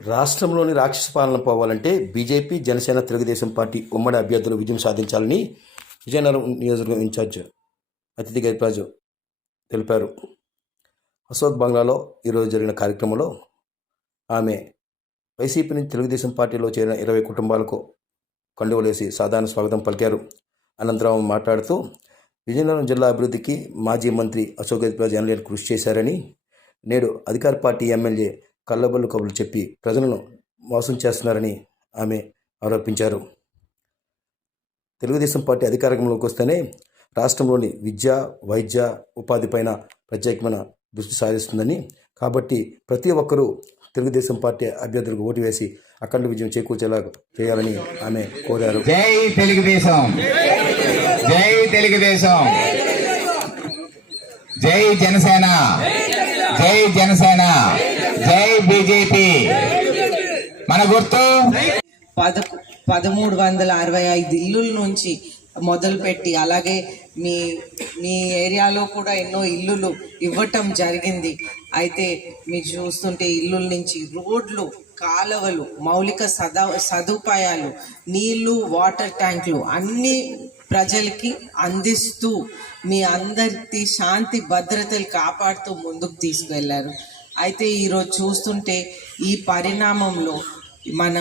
రాష్ట్రంలోని రాక్షస పాలన పోవాలంటే బీజేపీ జనసేన తెలుగుదేశం పార్టీ ఉమ్మడి అభ్యర్థులు విజయం సాధించాలని విజయనగరం నియోజకవర్గం ఇన్ఛార్జ్ అతిథి గైప్రాజు తెలిపారు. అశోక్ బంగ్లాలో ఈరోజు జరిగిన కార్యక్రమంలో ఆమె వైసీపీ నుంచి తెలుగుదేశం పార్టీలో చేరిన ఇరవై కుటుంబాలకు కండువలేసి సాధారణ స్వాగతం పలికారు. అనంతరం మాట్లాడుతూ విజయనగరం జిల్లా అభివృద్ధికి మాజీ మంత్రి అశోక్ గజపరాజు ఎమ్మెల్యేలు కృషి చేశారని నేడు అధికార పార్టీ ఎమ్మెల్యే కల్లబొల్లు కబులు చెప్పి ప్రజలను మోసం చేస్తున్నారని ఆమె ఆరోపించారు. తెలుగుదేశం పార్టీ అధికారంలోకి వస్తేనే రాష్ట్రంలోని విద్య వైద్య ఉపాధిపైన ప్రత్యేకమైన దృష్టి సారిస్తుందని కాబట్టి ప్రతి ఒక్కరూ తెలుగుదేశం పార్టీ అభ్యర్థులకు ఓటు వేసి అఖండ విజయం చేకూర్చేలా చేయాలని ఆమె కోరారు. జై తెలుగుదేశం! జై తెలుగుదేశం! జై జనసేన! జై జనసేన జై బీజేపీ. మన గుర్తు? పద పదమూడు వందల అరవై ఐదు ఇల్లుల నుంచి మొదలుపెట్టి అలాగే మీ మీ ఏరియాలో కూడా ఎన్నో ఇల్లులు ఇవ్వటం జరిగింది. అయితే మీరు చూస్తుంటే ఇల్లుల నుంచి రోడ్లు కాలువలు మౌలిక సదా సదుపాయాలు నీళ్ళు వాటర్ ట్యాంకులు అన్నీ ప్రజలకి అందిస్తూ మీ అందరి శాంతి భద్రతలు కాపాడుతూ ముందుకు తీసుకువెళ్ళారు అయితే ఈరోజు చూస్తుంటే ఈ పరిణామంలో మన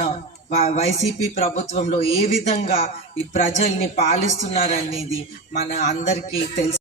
వై- వైసీపీ ప్రభుత్వంలో ఏ విధంగా ఈ ప్రజల్ని పాలిస్తున్నారనేది మన అందరికీ తెలుసు.